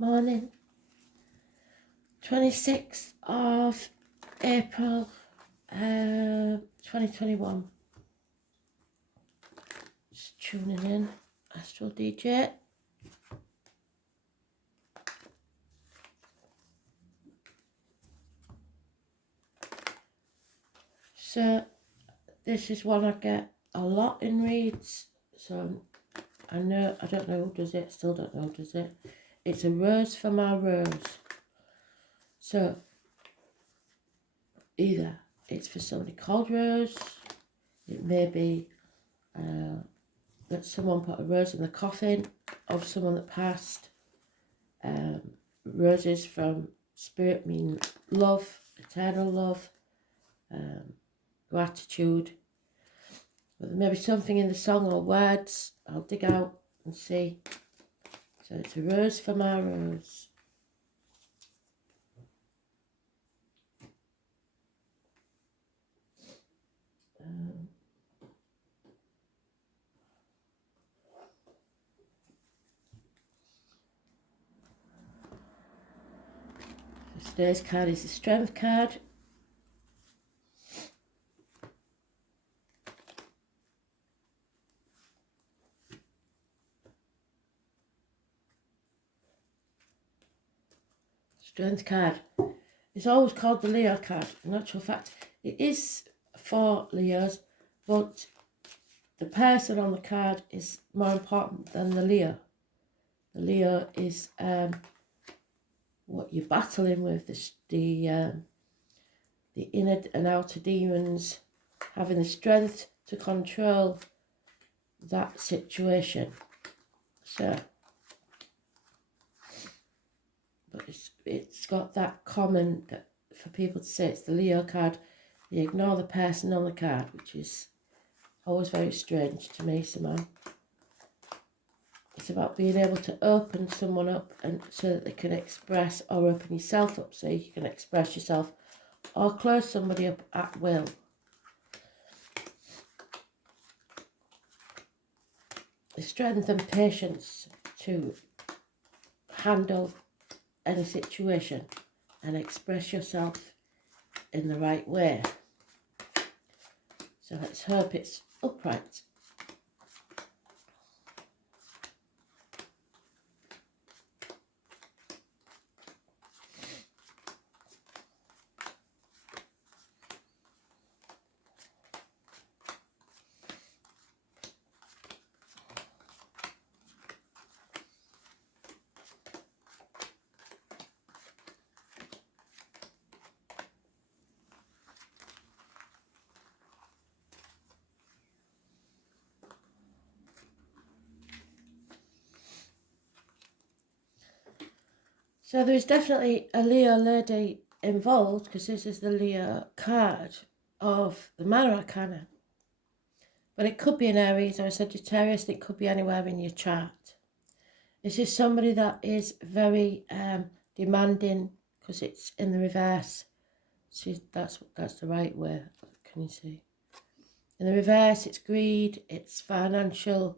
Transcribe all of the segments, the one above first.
Morning, 26th of April, 2021. Just tuning in, Astral DJ. So this is one I get a lot in reads. So I don't know who does it, still don't know who does it. It's a rose for my rose. So either it's for somebody called Rose, it may be that someone put a rose in the coffin of someone that passed. Roses from spirit mean love, eternal love, gratitude. But there may be something in the song or words. I'll dig out and see. So it's a rose for my rose. Today's card is the Strength card. Strength card. It's always called the Leo card. In actual fact, it is for Leos, but the person on the card is more important than the Leo. The Leo is what you're battling with, the inner and outer demons, having the strength to control that situation. So, but it's got that common that for people to say it's the Leo card. You ignore the person on the card, which is always very strange to me somehow. It's about being able to open someone up and so that they can express, or open yourself up so you can express yourself, or close somebody up at will. The strength and patience to handle any situation and express yourself in the right way. So let's hope it's upright. So there is definitely a Leo lady involved, because this is the Leo card of the Mara Arcana. But it could be an Aries or a Sagittarius, it could be anywhere in your chart. This is somebody that is very demanding, because it's in the reverse. See, that's the right way. Can you see? In the reverse, it's greed, it's financial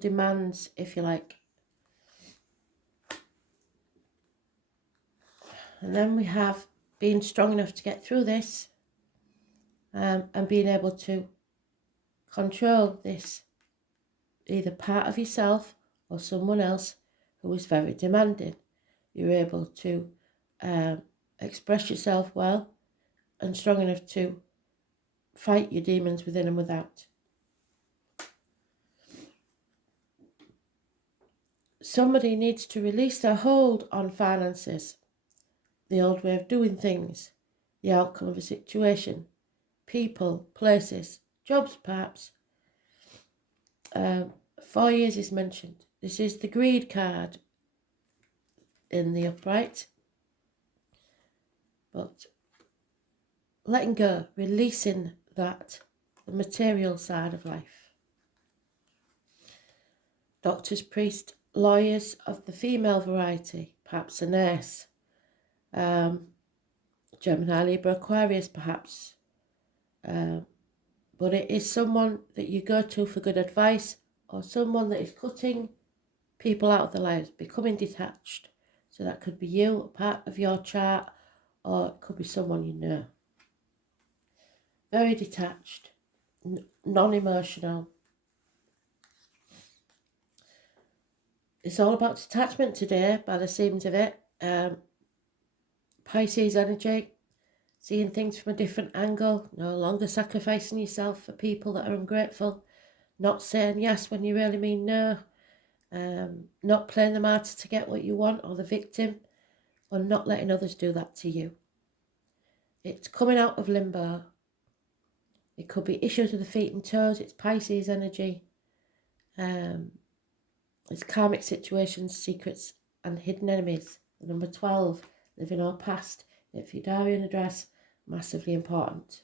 demands, if you like. And then we have being strong enough to get through this, and being able to control this, either part of yourself or someone else who is very demanding. You're able to express yourself well and strong enough to fight your demons within and without. Somebody needs to release their hold on finances, the old way of doing things, the outcome of a situation, people, places, jobs perhaps. 4 years is mentioned. This is the greed card in the upright. But letting go, releasing that, the material side of life. Doctors, priests, lawyers of the female variety, perhaps a nurse. Gemini, Libra, Aquarius perhaps. but it is someone that you go to for good advice, or someone that is cutting people out of their lives, becoming detached. So that could be you, a part of your chart, or it could be someone you know. Very detached, non-emotional. It's all about detachment today, by the seams of it. Pisces energy, seeing things from a different angle, no longer sacrificing yourself for people that are ungrateful, not saying yes when you really mean no, not playing the martyr to get what you want, or the victim, or not letting others do that to you. It's coming out of limbo. It could be issues with the feet and toes. It's Pisces energy. It's karmic situations, secrets, and hidden enemies. The number 12, living our past. If your diary and address, massively important.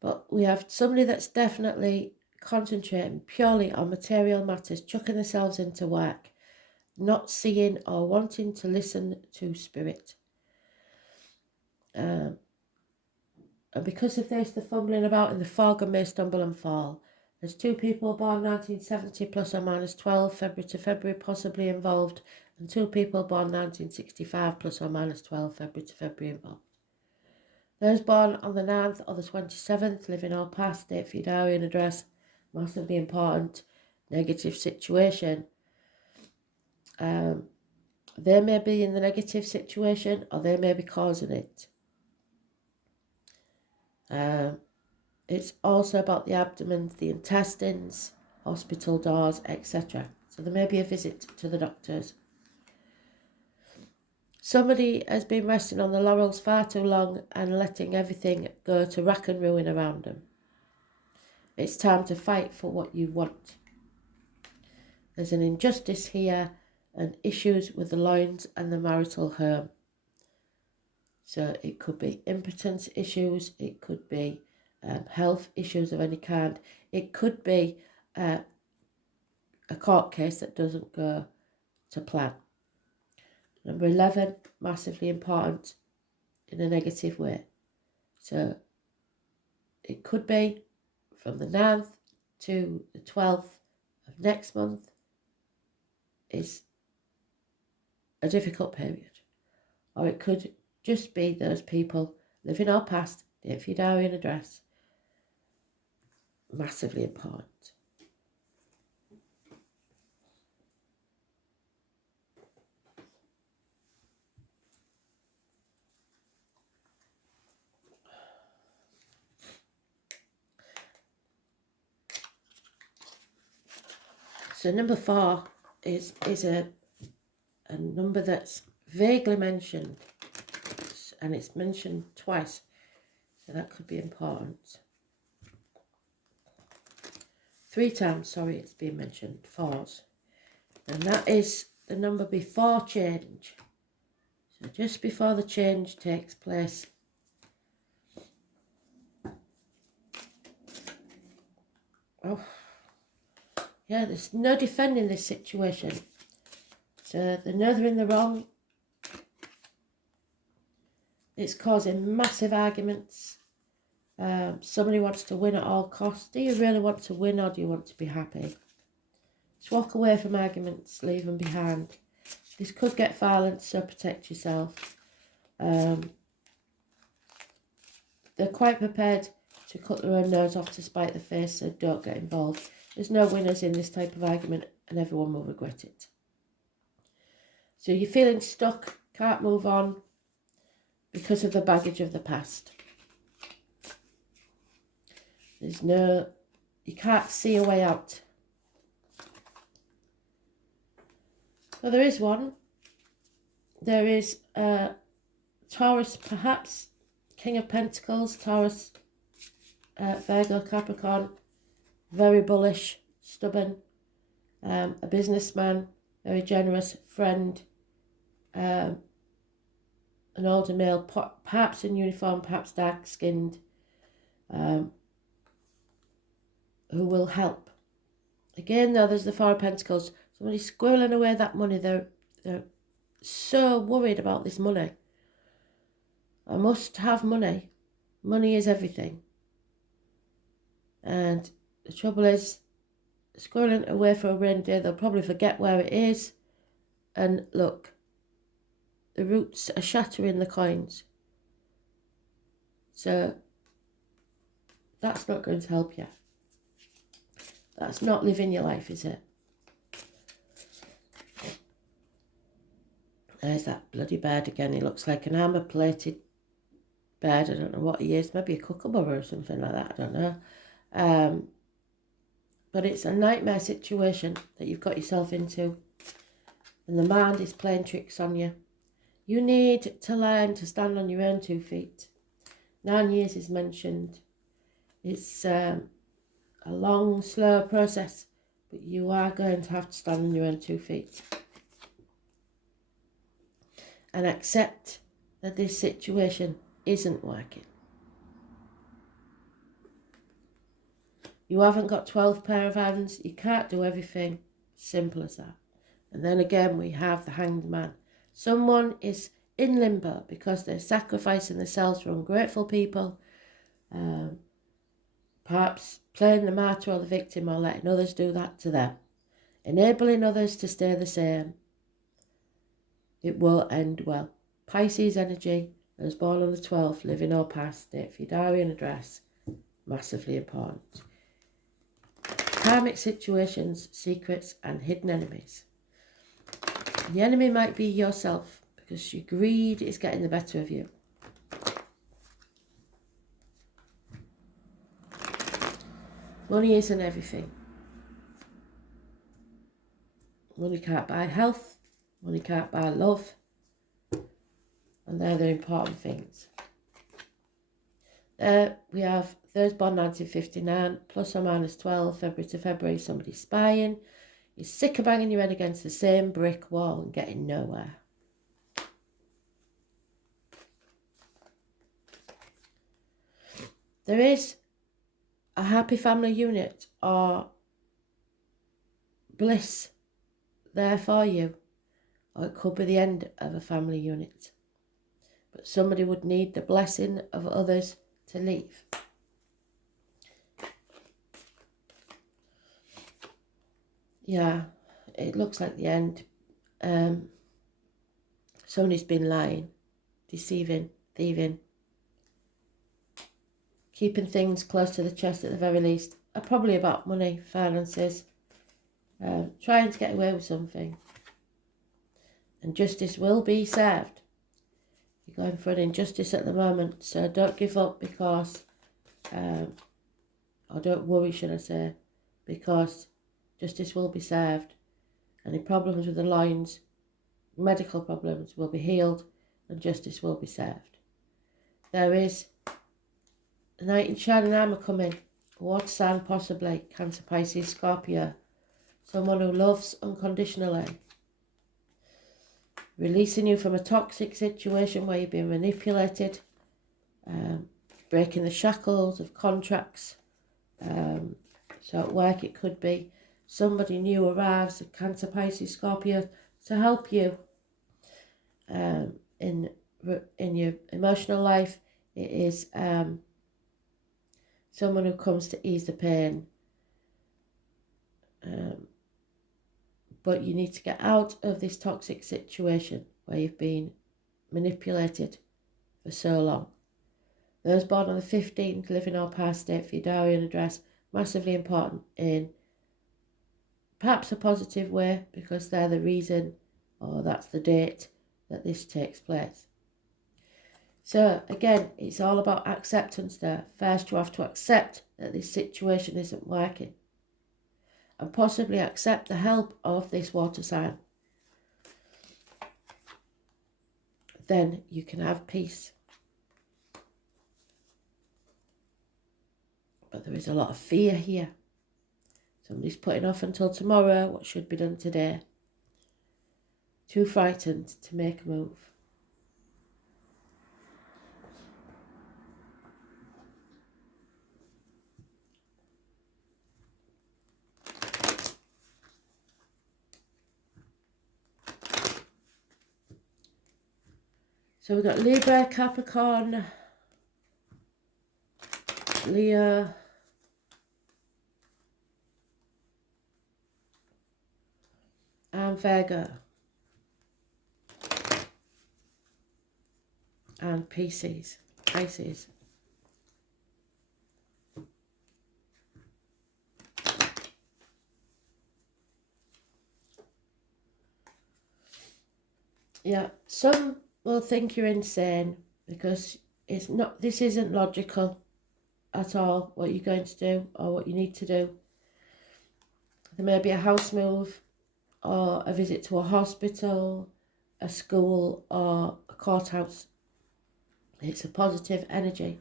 But we have somebody that's definitely concentrating purely on material matters, chucking themselves into work, not seeing or wanting to listen to spirit. And because of this, the fumbling about in the fog and may stumble and fall. There's 2 people born 1970 plus or minus 12, February to February, possibly involved, and 2 people born 1965 plus or minus 12, February to February, involved. Those born on the 9th or the 27th, living or past, date for your diary and address, massively important, negative situation. They may be in the negative situation, or they may be causing it. It's also about the abdomen, the intestines, hospital doors, etc. So there may be a visit to the doctors. Somebody has been resting on the laurels far too long and letting everything go to rack and ruin around them. It's time to fight for what you want. There's an injustice here and issues with the loins and the marital home. So it could be impotence issues, it could be health issues of any kind. It could be a court case that doesn't go to plan. Number 11, massively important in a negative way. So it could be from the 9th to the 12th of next month is a difficult period. Or it could just be those people living our past, date for your diary and address. Massively important. So number 4 is a number that's vaguely mentioned, and it's mentioned twice, so that could be important. 3 times, sorry, it's been mentioned, 4s. And that is the number before change. So just before the change takes place. Oh, yeah, there's no defending this situation. So they know they're in the wrong. It's causing massive arguments. Somebody wants to win at all costs. Do you really want to win, or do you want to be happy? Just walk away from arguments, leave them behind. This could get violent, so protect yourself. They're quite prepared to cut their own nose off to spite the face, so don't get involved. There's no winners in this type of argument, and everyone will regret it. So you're feeling stuck, can't move on because of the baggage of the past. You can't see a way out. Well, there is one. There is Taurus, perhaps, King of Pentacles, Taurus, Virgo, Capricorn, very bullish, stubborn, a businessman, very generous, friend, an older male, perhaps in uniform, perhaps dark-skinned, who will help. Again, though, there's the Four of Pentacles. Somebody's squirreling away that money. They're so worried about this money. I must have money. Money is everything. And the trouble is, squirreling away for a rainy day, they'll probably forget where it is. And look, the roots are shattering the coins. So that's not going to help you. That's not living your life, is it? There's that bloody bird again. He looks like an armour-plated bird. I don't know what he is. Maybe a kookaburra or something like that. I don't know. But it's a nightmare situation that you've got yourself into. And the mind is playing tricks on you. You need to learn to stand on your own 2 feet. 9 years is mentioned. It's a long, slow process. But you are going to have to stand on your own 2 feet. And accept that this situation isn't working. You haven't got 12 pair of hands. You can't do everything. Simple as that. And then again, we have the Hanged Man. Someone is in limbo because they're sacrificing themselves for ungrateful people. Perhaps playing the martyr or the victim or letting others do that to them. Enabling others to stay the same. It will end well. Pisces energy, I was born on the 12th, living or past, date for your diary and address, massively important. Karmic situations, secrets and hidden enemies. The enemy might be yourself because your greed is getting the better of you. Money isn't everything. Money can't buy health. Money can't buy love. And they're the important things. We have those born 1959, plus or minus 12, February to February, somebody spying. You're sick of banging your head against the same brick wall and getting nowhere. There is a happy family unit or bliss there for you. Or it could be the end of a family unit. But somebody would need the blessing of others to leave. Yeah, it looks like the end. Somebody's been lying, deceiving, thieving, keeping things close to the chest at the very least. Are probably about money, finances, trying to get away with something. And justice will be served. You're going for an injustice at the moment, so don't give up because, or don't worry, should I say, because justice will be served. Any problems with the loins, medical problems will be healed and justice will be served. There is a knight in shining armour coming, water sign possibly, Cancer, Pisces, Scorpio, someone who loves unconditionally. Releasing you from a toxic situation where you've been manipulated, breaking the shackles of contracts. So at work it could be somebody new arrives, a Cancer, Pisces, Scorpio, to help you in your emotional life. It is someone who comes to ease the pain. But you need to get out of this toxic situation where you've been manipulated for so long. Those born on the 15th, living or past date for your diary and address, massively important in perhaps a positive way because they're the reason or that's the date that this takes place. So again, it's all about acceptance there. First you have to accept that this situation isn't working. And possibly accept the help of this water sign. Then you can have peace. But there is a lot of fear here. Somebody's putting off until tomorrow what should be done today. Too frightened to make a move. So we've got Libra, Capricorn, Leo, Virgo. And Pisces. Yeah, some will think you're insane because this isn't logical at all, what you're going to do or what you need to do. There may be a house move or a visit to a hospital, a school or a courthouse. It's a positive energy.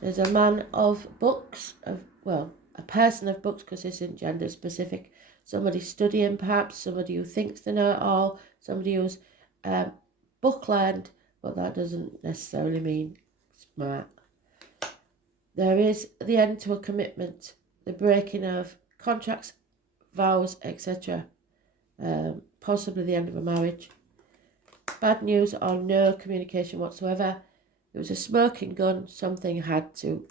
There's a man of books, a person of books, because this isn't gender specific. Somebody studying perhaps, somebody who thinks they know it all, somebody who's book learned, but that doesn't necessarily mean smart. There is the end to a commitment, the breaking of contracts, vows, etc. Possibly the end of a marriage. Bad news or no communication whatsoever. It was a smoking gun, something had to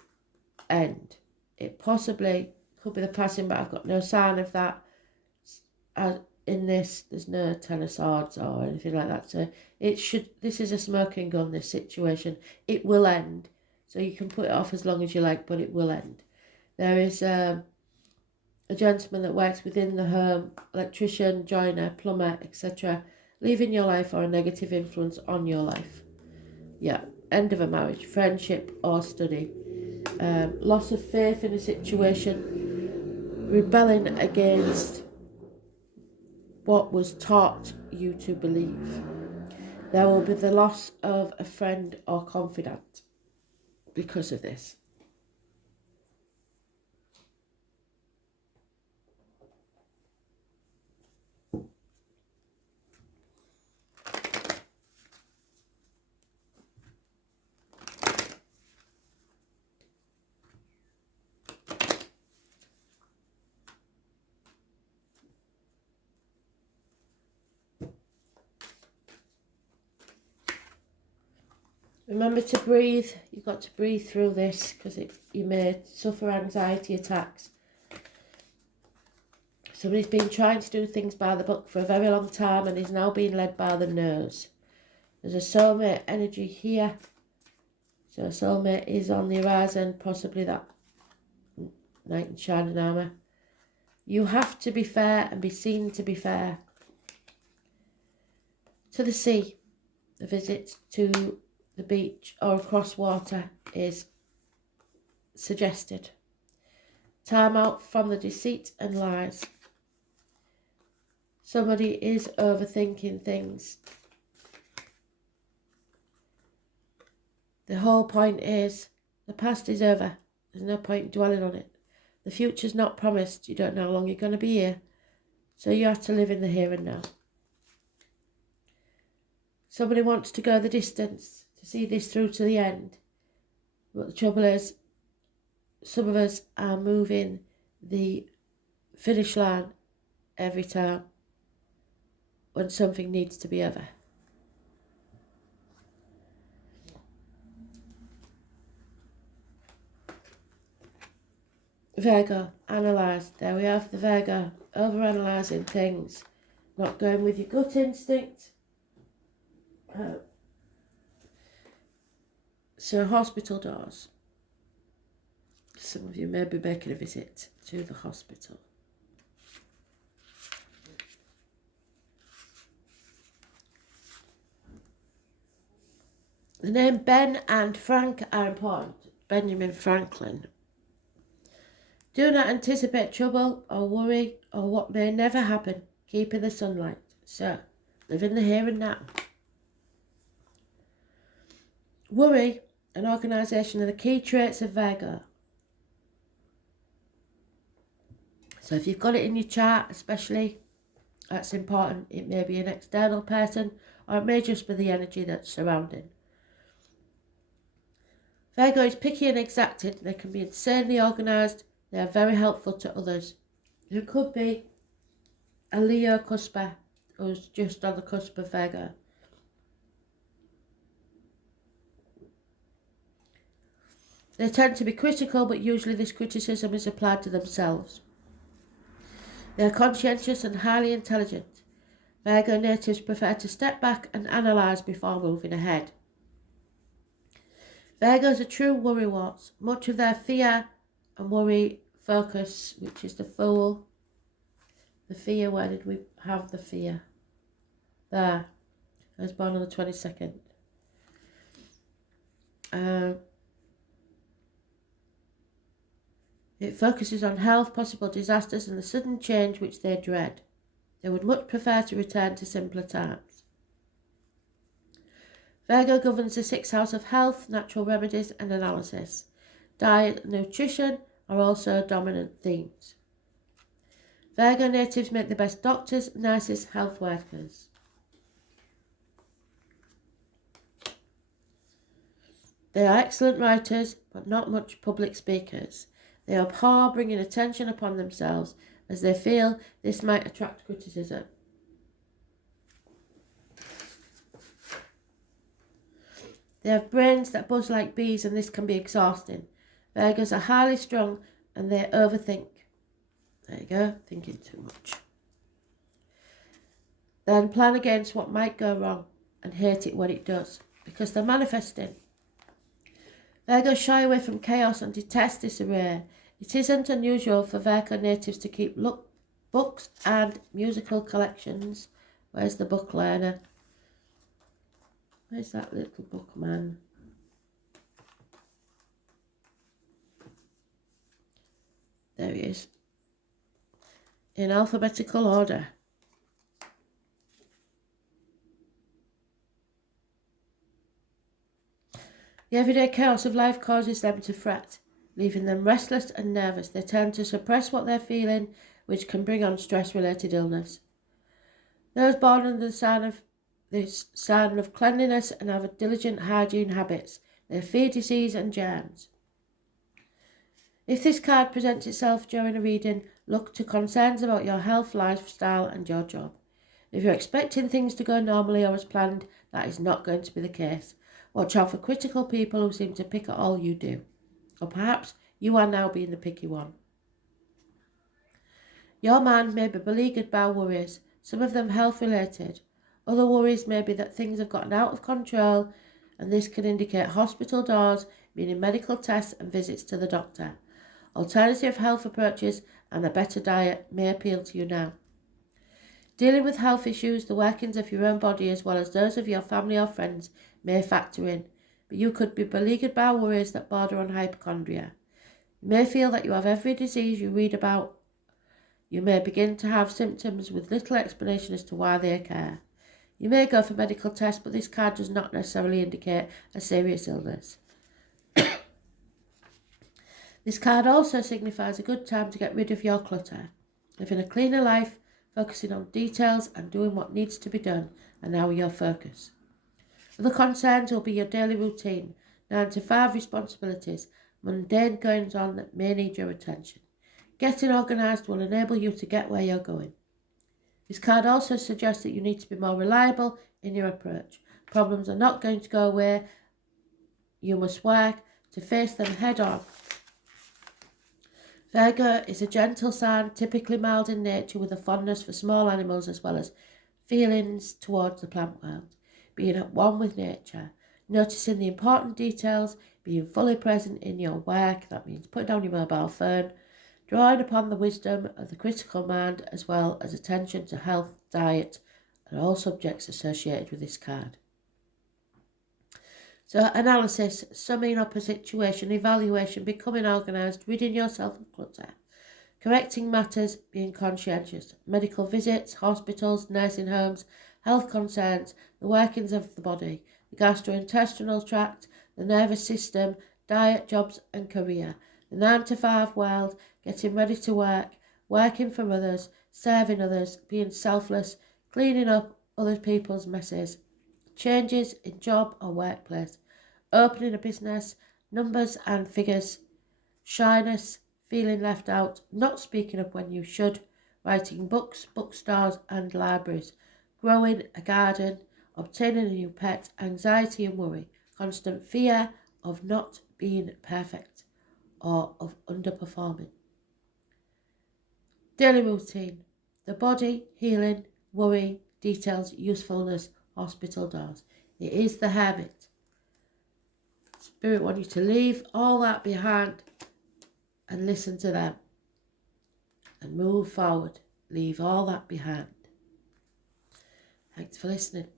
end. It possibly could be the passing, but I've got no sign of that. In this, there's no Ten of Swords or anything like that. So this is a smoking gun, this situation. It will end. So you can put it off as long as you like, but it will end. There is a gentleman that works within the home, electrician, joiner, plumber, etc., leaving your life or a negative influence on your life. Yeah, end of a marriage, friendship or study. Loss of faith in a situation, rebelling against what was taught you to believe. There will be the loss of a friend or confidant because of this. Remember to breathe. You've got to breathe through this because you may suffer anxiety attacks. Somebody's been trying to do things by the book for a very long time and is now being led by the nose. There's a soulmate energy here. So a soulmate is on the horizon, possibly that knight in shining armour. You have to be fair and be seen to be fair. To the sea, the visit to the beach or across water is suggested. Time out from the deceit and lies. Somebody is overthinking things. The whole point is the past is over. There's no point dwelling on it. The future's not promised. You don't know how long you're going to be here. So you have to live in the here and now. Somebody wants to go the distance to see this through to the end. But the trouble is, some of us are moving the finish line every time when something needs to be over. Virgo, analyse. There we have the Virgo, overanalyzing things, not going with your gut instinct. So hospital doors. Some of you may be making a visit to the hospital. The name Ben and Frank are important. Benjamin Franklin. Do not anticipate trouble or worry or what may never happen. Keep in the sunlight. So, live in the here and now. Worry and organisation are the key traits of Virgo. So if you've got it in your chart especially, that's important. It may be an external person or it may just be the energy that's surrounding. Virgo is picky and exacting. They can be insanely organised. They are very helpful to others. Who could be a Leo cusper who's just on the cusp of Virgo. They tend to be critical, but usually this criticism is applied to themselves. They are conscientious and highly intelligent. Virgo natives prefer to step back and analyse before moving ahead. Virgos are true worrywarts. Much of their fear and worry focus, which is the Fool. The fear, where did we have the fear? There. I was born on the 22nd. It focuses on health, possible disasters and the sudden change which they dread. They would much prefer to return to simpler times. Virgo governs the 6th house of health, natural remedies and analysis. Diet and nutrition are also dominant themes. Virgo natives make the best doctors, nurses, health workers. They are excellent writers, but not much public speakers. They abhor bringing attention upon themselves, as they feel this might attract criticism. They have brains that buzz like bees, and this can be exhausting. Virgos are highly strung and they overthink. There you go, thinking too much. Then plan against what might go wrong and hate it when it does, because they're manifesting. Virgos shy away from chaos and detest disarray. It isn't unusual for Virgo natives to keep books and musical collections. Where's the book learner? Where's that little book man? There he is. In alphabetical order. The everyday chaos of life causes them to fret, leaving them restless and nervous. They tend to suppress what they're feeling, which can bring on stress-related illness. Those born under the sign of cleanliness and have diligent hygiene habits. They fear disease and germs. If this card presents itself during a reading, look to concerns about your health, lifestyle and your job. If you're expecting things to go normally or as planned, that is not going to be the case. Watch out for critical people who seem to pick at all you do. Or perhaps you are now being the picky one. Your mind may be beleaguered by worries, some of them health-related. Other worries may be that things have gotten out of control, and this can indicate hospital doors, meaning medical tests and visits to the doctor. Alternative health approaches and a better diet may appeal to you now. Dealing with health issues, the workings of your own body as well as those of your family or friends may factor in, but you could be beleaguered by worries that border on hypochondria. You may feel that you have every disease you read about. You may begin to have symptoms with little explanation as to why they occur. You may go for medical tests, but this card does not necessarily indicate a serious illness. This card also signifies a good time to get rid of your clutter. Living a cleaner life, focusing on details and doing what needs to be done, are now your focus. Other concerns will be your daily routine, 9 to 5 responsibilities, mundane goings on that may need your attention. Getting organised will enable you to get where you're going. This card also suggests that you need to be more reliable in your approach. Problems are not going to go away. You must work to face them head on. Virgo is a gentle sign, typically mild in nature, with a fondness for small animals as well as feelings towards the plant world. Being at one with nature, noticing the important details, being fully present in your work, that means putting down your mobile phone, drawing upon the wisdom of the critical mind as well as attention to health, diet and all subjects associated with this card. So analysis, summing up a situation, evaluation, becoming organised, ridding yourself of clutter, correcting matters, being conscientious, medical visits, hospitals, nursing homes, health concerns, the workings of the body, the gastrointestinal tract, the nervous system, diet, jobs and career, the 9 to 5 world, getting ready to work, working for others, serving others, being selfless, cleaning up other people's messes, changes in job or workplace, opening a business, numbers and figures, shyness, feeling left out, not speaking up when you should, writing books, bookstores and libraries, growing a garden, obtaining a new pet, anxiety and worry, constant fear of not being perfect or of underperforming. Daily routine, the body, healing, worry, details, usefulness, hospital doors. It is the habit. Spirit want you to leave all that behind and listen to them and move forward. Leave all that behind. Thanks for listening.